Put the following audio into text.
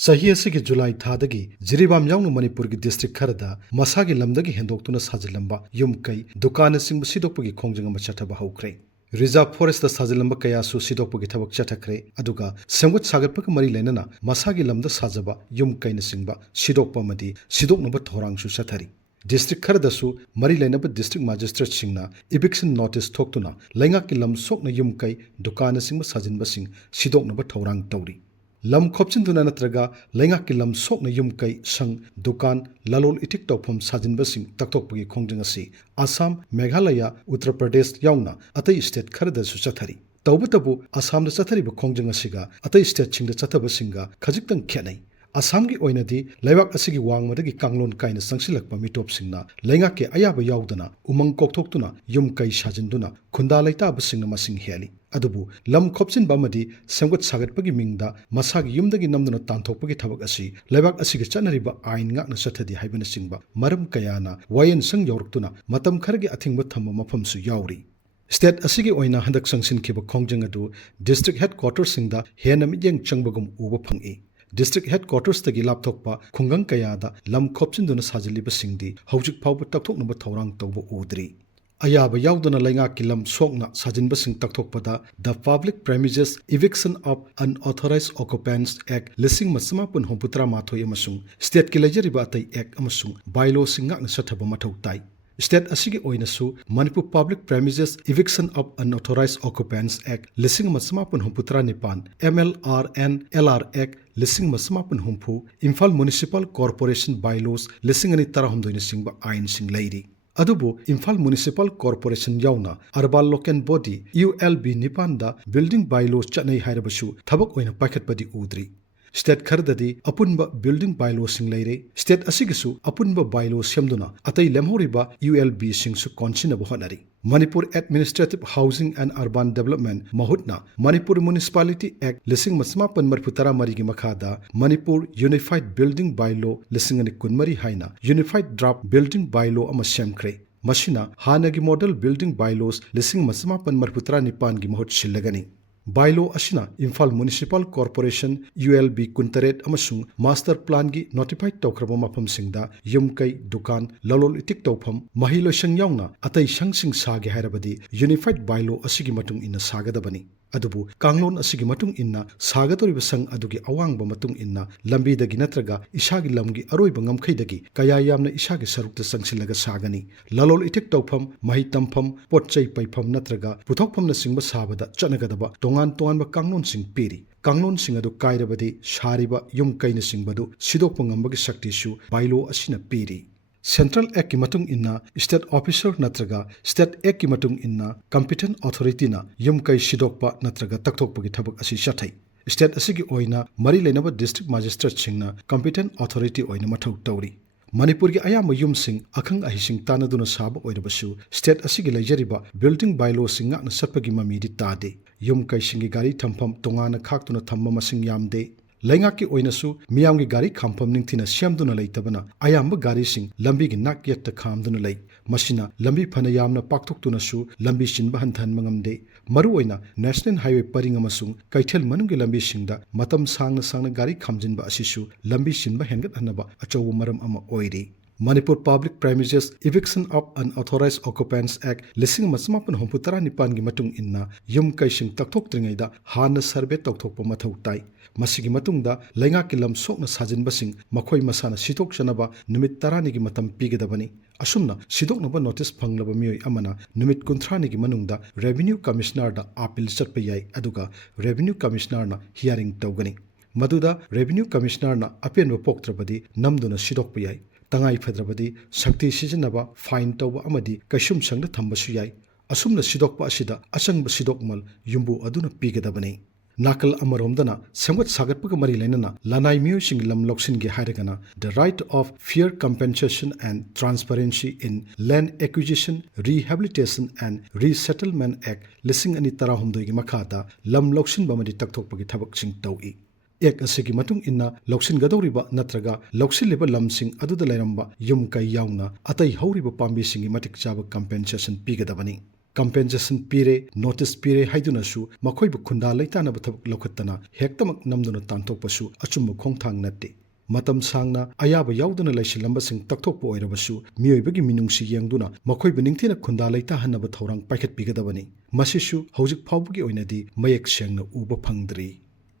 ꯆꯍꯤ ꯑꯁꯤꯒꯤ ꯖꯨꯂꯥꯏ ꯊꯥꯗꯒꯤ ꯖꯤꯔꯤꯕꯥꯝ ꯌꯥꯎꯅ ꯃꯅꯤꯄꯨꯔꯒꯤ ꯗꯤꯁꯇ꯭ꯔꯤꯛ ꯈꯔꯗ ꯃꯁꯥꯒꯤ ꯂꯝꯗꯒꯤ ꯍꯦꯟꯗꯣꯛꯇꯨꯅ ꯁꯥꯖꯤꯜꯂꯝꯕ ꯌꯨꯝ ꯀꯩ ꯗꯨꯀꯥꯟꯅꯆꯤꯡꯕ ꯁꯤꯗꯣꯛꯄꯒꯤ ꯈꯣꯡꯖꯪ ꯑꯃ ꯆꯠꯊꯕ ꯍꯧꯈ꯭ꯔꯦ꯫ ꯔꯤꯖꯥꯔꯚ ꯐꯣꯔꯦꯁꯇ ꯁꯥꯖꯤꯜꯂꯝꯕ ꯀꯌꯥꯁꯨ ꯁꯤꯗꯣꯛꯄꯒꯤ ꯊꯕꯛ ꯆꯠꯊꯈ꯭ꯔꯦ꯫ ꯑꯗꯨꯒ ꯁꯦꯝꯒꯠ ꯁꯥꯒꯠꯄꯒ ꯃꯔꯤ ꯂꯩꯅꯅ ꯃꯁꯥꯒꯤ ꯂꯝꯗ ꯁꯥꯖꯕ ꯌꯨꯝ ꯀꯩꯅꯆꯤꯡꯕ ꯁꯤꯗꯣꯛꯄ ꯑꯃꯗꯤ ꯁꯤꯗꯣꯛꯅꯕ ꯊꯧꯔꯥꯡꯁꯨ ꯆꯠꯊꯔꯤ꯫ ꯗꯤꯁꯇ꯭ꯔꯤꯛ ꯈꯔꯗꯁꯨ ꯃꯔꯤ ꯂꯩꯅꯕ ꯗꯤꯁꯇ꯭ꯔꯤꯛ ꯃꯦꯖꯤꯁꯇ꯭ꯔꯦꯠꯁꯤꯡꯅ ꯏꯚꯤꯛꯁꯟ ꯅꯣꯇꯤꯁ ꯊꯣꯛꯇꯨꯅ ꯂꯩꯉꯥꯛꯀꯤ ꯂꯝ ꯁꯣꯛꯅ ꯌꯨꯝ ꯀꯩ ꯗꯨꯀꯥꯟꯅꯆꯤꯡꯕ ꯁꯥꯖꯤꯟꯕꯁꯤꯡ ꯁꯤꯗꯣꯛꯅꯕ ꯊꯧꯔꯥꯡ ꯇꯧꯔꯤ꯫ ꯂꯝ ꯈꯣꯞꯆꯤꯟꯗꯨꯅ ꯅꯠꯇ꯭ꯔꯒ ꯂꯩꯉꯥꯛꯀꯤ ꯂꯝ ꯁꯣꯛꯅ ꯌꯨꯝ ꯀꯩ ꯁꯪ ꯗꯨꯀꯥꯟ ꯂꯂꯣꯟ ꯏꯇꯤꯛ ꯇꯧꯐꯝ ꯁꯥꯖꯤꯟꯕꯁꯤꯡ ꯇꯛꯊꯣꯛꯄꯒꯤ ꯈꯣꯡꯖꯪ ꯑꯁꯤ ꯑꯁꯥꯝ, ꯃꯦꯘꯥꯂꯌꯥ, ꯎꯠꯇꯔ ꯄ꯭ꯔꯗꯦꯁ ꯌꯥꯎꯅ ꯑꯇꯩ ꯁ꯭ꯇꯦꯠ ꯈꯔꯗꯁꯨ ꯆꯠꯊꯔꯤ꯫ ꯇꯧꯕꯇꯕꯨ ꯑꯁꯥꯝꯗ ꯆꯠꯊꯔꯤꯕ ꯈꯣꯡꯖꯪ ꯑꯁꯤꯒ ꯑꯇꯩ ꯁ꯭ꯇꯦꯠꯁꯤꯡꯗ ꯆꯠꯊꯕꯁꯤꯡꯒ ꯈꯖꯤꯛꯇꯪ ꯈꯦꯠꯅꯩ꯫ ꯑꯁꯥꯝꯒꯤ ꯑꯣꯏꯅꯗꯤ ꯂꯩꯕꯥꯛ ꯑꯁꯤꯒꯤ ꯋꯥꯡꯃꯗꯒꯤ ꯀꯥꯡꯂꯣꯟ ꯀꯥꯏꯅ ꯆꯪꯁꯤꯜꯂꯛꯄ ꯃꯤꯇꯣꯞꯁꯤꯡꯅ ꯂꯩꯉꯥꯛꯀꯤ ꯑꯌꯥꯕ ꯌꯥꯎꯗꯅ ꯎꯃꯪ ꯀꯣꯛꯊꯣꯛꯇꯨꯅ ꯌꯨꯝ ꯀꯩ ꯁꯥꯖꯤꯟꯗꯨꯅ ꯈꯨꯟꯗꯥ ꯂꯩꯇꯥꯕꯁꯤꯡꯅ ꯃꯁꯤꯡ ꯍꯦꯜꯂꯤ꯫ ꯑꯗꯨꯕꯨ ꯂꯝ ꯈꯣꯞꯆꯤꯟꯕ ꯑꯃꯗꯤ ꯁꯦꯝꯒꯠ ꯁꯥꯒꯠꯄꯒꯤ ꯃꯤꯡꯗ ꯃꯁꯥꯒꯤ ꯌꯨꯝꯗꯒꯤ ꯅꯝꯗꯨꯅ ꯇꯥꯟꯊꯣꯛꯄꯒꯤ ꯊꯕꯛ ꯑꯁꯤ ꯂꯩꯕꯥꯛ ꯑꯁꯤꯒꯤ ꯆꯠꯅꯔꯤꯕ ꯑꯥꯏꯟ ꯉꯥꯛꯅ ꯆꯠꯊꯗꯦ ꯍꯥꯏꯕꯅꯆꯤꯡꯕ ꯃꯔꯝ ꯀꯌꯥꯅ ꯋꯥꯌꯦꯜꯁꯪ ꯌꯧꯔꯛꯇꯨꯅ ꯃꯇꯝ ꯈꯔꯒꯤ ꯑꯊꯤꯡꯕ ꯊꯝꯕ ꯃꯐꯝꯁꯨ ꯌꯥꯎꯔꯤ꯫ ꯁ꯭ꯇꯦꯠ ꯑꯁꯤꯒꯤ ꯑꯣꯏꯅ ꯍꯟꯗꯛ ꯆꯪꯁꯤꯟꯈꯤꯕ ꯈꯣꯡꯖꯪ ꯑꯗꯨ ꯗꯤꯁꯇ꯭ꯔꯤꯛ ꯍꯦꯗꯀ꯭ꯋꯥꯔꯇꯔꯁꯤꯡꯗ ꯍꯦꯟꯅ ꯃꯤꯠꯌꯦꯡ ꯆꯪꯕꯒꯨꯝ ꯎꯕ ꯐꯪꯏ꯫ ꯗꯤꯁꯇ꯭ꯔꯤꯛ ꯍꯦꯗꯀ꯭ꯋꯥꯔꯇꯔꯁꯇꯒꯤ ꯂꯥꯞꯊꯣꯛꯄ ꯈꯨꯡꯒꯪ ꯀꯌꯥꯗ ꯂꯝ ꯈꯣꯞꯆꯤꯟꯗꯨꯅ ꯁꯥꯖꯤꯜꯂꯤꯕꯁꯤꯡꯗꯤ ꯍꯧꯖꯤꯛ ꯐꯥꯎꯕ ꯇꯛꯊꯣꯛꯅꯕ ꯊꯧꯔꯥꯡ ꯇꯧꯕ ꯎꯗ꯭ꯔꯤ꯫ ꯑꯌꯥꯕ ꯌꯥꯎꯗꯅ ꯂꯩꯉꯥꯛꯀꯤ ꯂꯝ ꯁꯣꯛꯅ ꯁꯥꯖꯤꯟꯕꯁꯤꯡ ꯇꯛꯊꯣꯛꯄꯗ ꯗ public premises eviction of unauthorised occupants ꯑꯦꯛ 1993 ꯑꯃꯁꯨꯡ ꯁ꯭ꯇꯦꯠꯀꯤ ꯂꯩꯖꯔꯤꯕ ꯑꯇꯩ ꯑꯦꯛ ꯑꯃꯁꯨꯡ ꯕꯥꯏꯂꯣꯁꯤꯡ ꯉꯥꯛꯅ ꯆꯠꯊꯕ ꯃꯊꯧ ꯇꯥꯏ꯫ ꯁ꯭ꯇꯦꯠ ꯑꯁꯤꯒꯤ ꯑꯣꯏꯅꯁꯨ Manipur public premises eviction of unauthorised occupants act 1997, MLRN-LR act 1970, Imphal municipal corporation bylaws 2016ꯅꯆꯤꯡꯕ ꯑꯥꯏꯟꯁꯤꯡ ꯂꯩꯔꯤ꯫ ꯑꯗꯨꯕꯨ ꯏꯝꯐꯥꯜ ꯃ꯭ꯌꯨꯅꯤꯁꯤꯄꯥꯜ ꯀꯣꯔꯄꯣꯔꯦꯁꯟ ꯌꯥꯎꯅ ꯑꯔꯕꯥꯟ ꯂꯣꯀꯦꯜ ꯕꯣꯗꯤ ULB 9ꯗ ꯕꯤꯜꯗꯤꯡ ꯕꯥꯏꯂꯣ ꯆꯠꯅꯩ ꯍꯥꯏꯔꯕꯁꯨ ꯊꯕꯛ ꯑꯣꯏꯅ ꯄꯥꯏꯈꯠꯄꯗꯤ ꯎꯗ꯭ꯔꯤ꯫ ꯁ꯭ꯇꯦꯠ ꯈꯔꯗꯗꯤ ꯑꯄꯨꯟꯕ ꯕꯤꯜꯗꯤꯡ ꯕꯥꯏꯂꯣꯁꯤꯡ ꯂꯩꯔꯦ꯫ ꯁ꯭ꯇꯦꯠ ꯑꯁꯤꯒꯤꯁꯨ ꯑꯄꯨꯟꯕ ꯕꯥꯏꯂꯣ ꯁꯦꯝꯗꯨꯅ ꯑꯇꯩ ꯂꯦꯝꯍꯧꯔꯤꯕ ULBꯁꯤꯡꯁꯨ ꯀꯣꯟꯁꯤꯟꯅꯕ ꯍꯣꯠꯅꯔꯤ꯫ Manipur administrative housing and urban development ꯃꯍꯨꯠꯅ ꯃꯅꯤꯄꯨꯔ ꯃ꯭ꯌꯨꯅꯤꯁꯤꯄꯥꯂꯤꯇꯤ ꯑꯦꯛ 1973ꯒꯤ ꯃꯈꯥꯗ ꯃꯅꯤꯄꯨꯔ ꯌꯨꯅꯤꯐꯥꯏꯗ ꯕꯤꯜꯗꯤꯡ ꯕꯥꯏꯂꯣ 2023 ꯍꯥꯏꯅ ꯌꯨꯅꯤꯐꯥꯏꯗ ꯗ꯭ꯔꯥꯐꯠ ꯕꯤꯜꯗꯤꯡ ꯕꯥꯏꯂꯣ ꯑꯃ ꯁꯦꯝꯈ꯭ꯔꯦ꯫ ꯃꯁꯤꯅ ꯍꯥꯟꯅꯒꯤ ꯃꯣꯗꯦꯜ ꯕꯤꯜꯗꯤꯡ ꯕꯥꯏꯂꯣꯁ 1939ꯒꯤ ꯃꯍꯨꯠ ꯁꯤꯜꯂꯒꯅꯤ꯫ ꯕꯥꯏꯂꯣ ꯑꯁꯤꯅ ꯏꯝꯐꯥꯜ ꯃ꯭ꯌꯨꯅꯤꯁꯤꯄꯥꯜ ꯀꯣꯔꯄꯣꯔꯦꯁꯟ ULB 23 ꯑꯃꯁꯨꯡ ꯃꯥꯁꯇꯔ ꯄ꯭ꯂꯥꯟꯒꯤ ꯅꯣꯇꯤꯐꯥꯏꯗ ꯇꯧꯈ꯭ꯔꯕ ꯃꯐꯝꯁꯤꯡꯗ ꯌꯨꯝ ꯀꯩ, ꯗꯨꯀꯥꯟ, ꯂꯂꯣꯟ ꯏꯇꯤꯛ ꯇꯧꯐꯝ, ꯃꯍꯩ ꯂꯣꯏꯁꯪ ꯌꯥꯎꯅ ꯑꯇꯩ ꯁꯪꯁꯤꯡ ꯁꯥꯒꯦ ꯍꯥꯏꯔꯕꯗꯤ ꯌꯨꯅꯤꯐꯥꯏꯗ ꯕꯥꯏꯂꯣ ꯑꯁꯤꯒꯤ ꯃꯇꯨꯡ ꯏꯟꯅ ꯁꯥꯒꯗꯕꯅꯤ꯫ ꯑꯗꯨꯕꯨ ꯀꯥꯡꯂꯣꯟ ꯑꯁꯤꯒꯤ ꯃꯇꯨꯡ ꯏꯟꯅ ꯁꯥꯒꯗꯧꯔꯤꯕ ꯁꯪ ꯑꯗꯨꯒꯤ ꯑꯋꯥꯡꯕ ꯃꯇꯨꯡ ꯏꯟꯅ ꯂꯝꯕꯤꯗꯒꯤ ꯅꯠꯇ꯭ꯔꯒ ꯏꯁꯥꯒꯤ ꯂꯝꯒꯤ ꯑꯔꯣꯏꯕ ꯉꯝꯈꯩꯗꯒꯤ ꯀꯌꯥ ꯌꯥꯝꯅ ꯏꯁꯥꯒꯤ ꯁꯔꯨꯛꯇ ꯆꯪꯁꯤꯜꯂꯒ ꯁꯥꯒꯅꯤ꯫ ꯂꯂꯣꯟ ꯏꯇꯤꯛ ꯇꯧꯐꯝ, ꯃꯍꯩ ꯇꯝꯐꯝ, ꯄꯣꯠꯆꯩ ꯄꯩꯐꯝ ꯅꯠꯇ꯭ꯔꯒ ꯄꯨꯊꯣꯛꯐꯝꯅꯆꯤꯡꯕ ꯁꯥꯕꯗ ꯆꯠꯅꯒꯗꯕ ꯇꯣꯉꯥꯟ ꯇꯣꯉꯥꯟꯕ ꯀꯥꯡꯂꯣꯟꯁꯤꯡ ꯄꯤꯔꯤ꯫ ꯀꯥꯡꯂꯣꯟꯁꯤꯡ ꯑꯗꯨ ꯀꯥꯏꯔꯕꯗꯤ ꯁꯥꯔꯤꯕ ꯌꯨꯝ ꯀꯩꯅꯆꯤꯡꯕꯗꯨ ꯁꯤꯗꯣꯛꯄ ꯉꯝꯕꯒꯤ ꯁꯛꯇꯤꯁꯨ ꯕꯥꯏꯂꯣ ꯑꯁꯤꯅ ꯄꯤꯔꯤ꯫ ꯁꯦꯟꯇ꯭ꯔꯦꯜ ꯑꯦꯛꯀꯤ ꯃꯇꯨꯡ ꯏꯟꯅ ꯁ꯭ꯇꯦꯠ ꯑꯣꯐꯤꯁꯔ ꯅꯠꯇ꯭ꯔꯒ ꯁ꯭ꯇꯦꯠ ꯑꯦꯛꯀꯤ ꯃꯇꯨꯡ ꯏꯟꯅ ꯀꯝꯄꯤꯇꯦꯟꯠ ꯑꯣꯊꯣꯔꯤꯇꯤꯅ ꯌꯨꯝ ꯀꯩ ꯁꯤꯗꯣꯛꯄ ꯅꯠꯇ꯭ꯔꯒ ꯇꯛꯊꯣꯛꯄꯒꯤ ꯊꯕꯛ ꯑꯁꯤ ꯆꯠꯊꯩ꯫ ꯁ꯭ꯇꯦꯠ ꯑꯁꯤꯒꯤ ꯑꯣꯏꯅ ꯃꯔꯤ ꯂꯩꯅꯕ ꯗꯤꯁꯇ꯭ꯔꯤꯛ ꯃꯦꯖꯤꯁꯇ꯭ꯔꯦꯠꯁꯤꯡꯅ ꯀꯝꯄꯤꯇꯦꯟꯠ ꯑꯣꯊꯣꯔꯤꯇꯤ ꯑꯣꯏꯅ ꯃꯊꯧ ꯇꯧꯔꯤ꯫ ꯃꯅꯤꯄꯨꯔꯒꯤ ꯑꯌꯥꯝꯕ ꯌꯨꯝꯁꯤꯡ ꯑꯈꯪ ꯑꯍꯩꯁꯤꯡ ꯇꯥꯟꯅꯗꯨꯅ ꯁꯥꯕ ꯑꯣꯏꯔꯕꯁꯨ ꯁ꯭ꯇꯦꯠ ꯑꯁꯤꯒꯤ ꯂꯩꯖꯔꯤꯕ ꯕꯤꯜꯗꯤꯡ ꯕꯥꯏꯂꯣꯁꯤꯡ ꯉꯥꯛꯅ ꯆꯠꯄꯒꯤ ꯃꯃꯤꯗꯤ ꯇꯥꯗꯦ꯫ ꯌꯨꯝ ꯀꯩꯁꯤꯡꯒꯤ ꯒꯥꯔꯤ ꯊꯝꯐꯝ ꯇꯣꯉꯥꯟꯅ ꯈꯥꯛꯇꯨꯅ ꯊꯝꯕ ꯃꯁꯤꯡ ꯌꯥꯝꯗꯦ꯫ ꯂꯩꯉꯥꯛꯀꯤ ꯑꯣꯏꯅꯁꯨ ꯃꯤꯌꯥꯝꯒꯤ ꯒꯥꯔꯤ ꯈꯥꯝꯐꯝ ꯅꯤꯡꯊꯤꯅ ꯁꯦꯝꯗꯨꯅ ꯂꯩꯇꯕꯅ ꯑꯌꯥꯝꯕ ꯒꯥꯔꯤꯁꯤꯡ ꯂꯝꯕꯤꯒꯤ ꯅꯥꯛ ꯌꯦꯠꯇ ꯈꯥꯝꯗꯨꯅ ꯂꯩ꯫ ꯃꯁꯤꯅ ꯂꯝꯕꯤ ꯐꯅ ꯌꯥꯝꯅ ꯄꯥꯛꯊꯣꯛꯇꯨꯅꯁꯨ ꯂꯝꯕꯤ ꯆꯤꯟꯕ ꯍꯟꯊꯍꯟꯕ ꯉꯝꯗꯦ꯫ ꯃꯔꯨꯑꯣꯏꯅ ꯅꯦꯁꯅꯦꯜ ꯍꯥꯏꯋꯦ ꯄꯔꯤꯡ ꯑꯃꯁꯨꯡ ꯀꯩꯊꯦꯜ ꯃꯅꯨꯡꯒꯤ ꯂꯝꯕꯤꯁꯤꯡꯗ ꯃꯇꯝ ꯁꯥꯡꯅ ꯒꯥꯔꯤ ꯈꯥꯝꯖꯤꯟꯕ ꯑꯁꯤꯁꯨ ꯂꯝꯕꯤ ꯆꯤꯟꯕ ꯍꯦꯟꯒꯠꯍꯟꯅꯕ ꯑꯆꯧꯕ ꯃꯔꯝ ꯑꯃ ꯑꯣꯏꯔꯤ꯫ Manipur public premises eviction of unauthorised occupants ꯑꯦꯛ 1997ꯒꯤ ꯃꯇꯨꯡ ꯏꯟꯅ ꯌꯨꯝ ꯀꯩꯁꯤꯡ ꯇꯛꯊꯣꯛꯇ꯭ꯔꯤꯉꯩꯗ ꯍꯥꯟꯅ ꯁꯔꯚꯦ ꯇꯧꯊꯣꯛꯄ ꯃꯊꯧ ꯇꯥꯏ꯫ ꯃꯁꯤꯒꯤ ꯃꯇꯨꯡꯗ ꯂꯩꯉꯥꯛꯀꯤ ꯂꯝ ꯁꯣꯛꯅ ꯁꯥꯖꯤꯟꯕꯁꯤꯡ ꯃꯈꯣꯏ ꯃꯁꯥꯅ ꯁꯤꯗꯣꯛꯆꯅꯕ ꯅꯨꯃꯤꯠ 10ꯅꯤꯒꯤ ꯃꯇꯝ ꯄꯤꯒꯗꯕꯅꯤ꯫ ꯑꯁꯨꯝꯅ ꯁꯤꯗꯣꯛꯅꯕ ꯅꯣꯇꯤꯁ ꯐꯪꯂꯕ ꯃꯤꯑꯣꯏ ꯑꯃꯅ ꯅꯨꯃꯤꯠ 30ꯅꯤꯒꯤ ꯃꯅꯨꯡꯗ ꯔꯦꯚꯤꯅ꯭ꯌꯨ ꯀꯃꯤꯁꯅꯔꯗ ꯑꯥꯄꯤꯜ ꯆꯠꯄ ꯌꯥꯏ ꯑꯗꯨꯒ ꯔꯦꯚꯤꯅ꯭ꯌꯨ ꯀꯃꯤꯁꯅꯔꯅ ꯍꯤꯌꯥꯔꯤꯡ ꯇꯧꯒꯅꯤ꯫ ꯃꯗꯨꯗ ꯔꯦꯚꯤꯅ꯭ꯌꯨ ꯀꯃꯤꯁꯅꯔꯅ ꯑꯄꯦꯟꯕ ꯄꯣꯛꯇ꯭ꯔꯕꯗꯤ ꯅꯝꯗꯨꯅ ꯁꯤꯗꯣꯛꯄ ꯌꯥꯏ꯫ ꯇꯉꯥꯏ ꯐꯗ꯭ꯔꯕꯗꯤ ꯁꯛꯇꯤ ꯁꯤꯖꯤꯟꯅꯕ, ꯐꯥꯏꯟ ꯇꯧꯕ ꯑꯃꯗꯤ ꯀꯩꯁꯨꯝꯁꯪꯗ ꯊꯝꯕꯁꯨ ꯌꯥꯏ꯫ ꯑꯁꯨꯝꯅ ꯁꯤꯗꯣꯛꯄ ꯑꯁꯤꯗ ꯑꯆꯪꯕ ꯁꯤꯗꯣꯛꯃꯜ ꯌꯨꯝꯕꯨ ꯑꯗꯨꯅ ꯄꯤꯒꯗꯕꯅꯤ꯫ ꯅꯥꯀꯜ ꯑꯃꯔꯣꯝꯗꯅ ꯁꯦꯝꯒꯠ ꯁꯥꯒꯠꯄꯒ ꯃꯔꯤ ꯂꯩꯅꯅ ꯂꯅꯥꯏ ꯃꯤꯑꯣꯏꯁꯤꯡꯒꯤ ꯂꯝ ꯂꯧꯁꯤꯟꯒꯦ ꯍꯥꯏꯔꯒꯅ the right of fair compensation and transparency in land acquisition, rehabilitation and resettlement act 2019ꯒꯤ ꯃꯈꯥꯗ ꯂꯝ ꯂꯧꯁꯤꯟꯕ ꯑꯃꯗꯤ ꯇꯛꯊꯣꯛꯄꯒꯤ ꯊꯕꯛꯁꯤꯡ ꯇꯧꯏ꯫ ꯑꯦꯛ ꯑꯁꯤꯒꯤ ꯃꯇꯨꯡ ꯏꯟꯅ ꯂꯧꯁꯤꯟꯒꯗꯧꯔꯤꯕ ꯅꯠꯇ꯭ꯔꯒ ꯂꯧꯁꯤꯜꯂꯤꯕ ꯂꯝꯁꯤꯡ ꯑꯗꯨꯗ ꯂꯩꯔꯝꯕ ꯌꯨꯝ ꯀꯩ ꯌꯥꯎꯅ ꯑꯇꯩ ꯍꯧꯔꯤꯕ ꯄꯥꯝꯕꯤꯁꯤꯡꯒꯤ ꯃꯇꯤꯛ ꯆꯥꯕ ꯀꯝꯄꯦꯟꯁꯦꯁꯟ ꯄꯤꯒꯗꯕꯅꯤ꯫ ꯀꯝꯄꯦꯟꯁꯦꯁꯟ ꯄꯤꯔꯦ ꯅꯣꯇꯤꯁ ꯄꯤꯔꯦ ꯍꯥꯏꯗꯨꯅꯁꯨ ꯃꯈꯣꯏꯕꯨ ꯈꯨꯟꯗꯥ ꯂꯩꯇꯥꯅꯕ ꯊꯕꯛ ꯂꯧꯈꯠꯇꯅ ꯍꯦꯛꯇꯃꯛ ꯅꯝꯗꯨꯅ ꯇꯥꯟꯊꯣꯛꯄꯁꯨ ꯑꯆꯨꯝꯕ ꯈꯣꯡꯊꯥꯡ ꯅꯠꯇꯦ꯫ ꯃꯇꯝ ꯁꯥꯡꯅ ꯑꯌꯥꯕ ꯌꯥꯎꯗꯅ ꯂꯩꯁꯤꯜꯂꯝꯕꯁꯤꯡ ꯇꯛꯊꯣꯛꯄ ꯑꯣꯏꯔꯕꯁꯨ ꯃꯤꯑꯣꯏꯕꯒꯤ ꯃꯤꯅꯨꯡꯁꯤ ꯌꯦꯡꯗꯨꯅ ꯃꯈꯣꯏꯕꯨ ꯅꯤꯡꯊꯤꯅ ꯈꯨꯟꯗꯥ ꯂꯩꯇꯥꯍꯟꯅꯕ ꯊꯧꯔꯥꯡ ꯄꯥꯏꯈꯠꯄꯤꯒꯗꯕꯅꯤ꯫ ꯃꯁꯤꯁꯨ ꯍꯧꯖꯤꯛ ꯐꯥꯎꯕꯒꯤ ꯑꯣꯏꯅꯗꯤ ꯃꯌꯦꯛ ꯁꯦꯡꯅ ꯎꯕ ꯐꯪꯗ꯭ꯔꯤ꯫